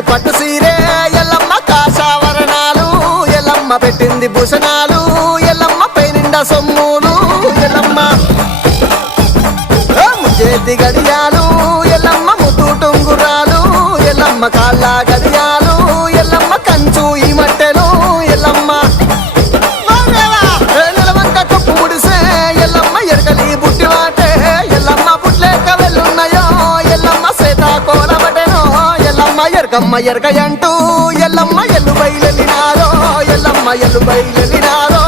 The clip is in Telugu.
కట్టింది పట్టు సీరే ఎల్లమ్మ కాషావరణాలు ఎల్లమ్మ పెట్టింది భూషణాలు ఎల్లమ్మ పైనిండా సొమ్ములు ఎల్లమ్మ చేతి గడియాలు ఎల్లమ్మ ముద్దు టొంగురాలు ఎల్లమ్మ కాళ్ళ గడియాలు ఎల్లమ్మ కంచు ఈ మట్టెలు ఎల్లమ్మ నెలవంక కొప్పు ముడిసే ఎల్లమ్మ ఎరకలి బుట్టి వాటే ఎల్లమ్మ బుట్లేక వెళ్ళున్నాయో ఎల్లమ్మ సీతాకోలబటెనో ఎల్లమ్మ ఎరకమ్మ ఎరకయంటూ ఎల్లమ్మ ఎల్లు బయలెళ్ళినారో ఎల్లమ్మ ఎల్లు బయలెళ్ళినారో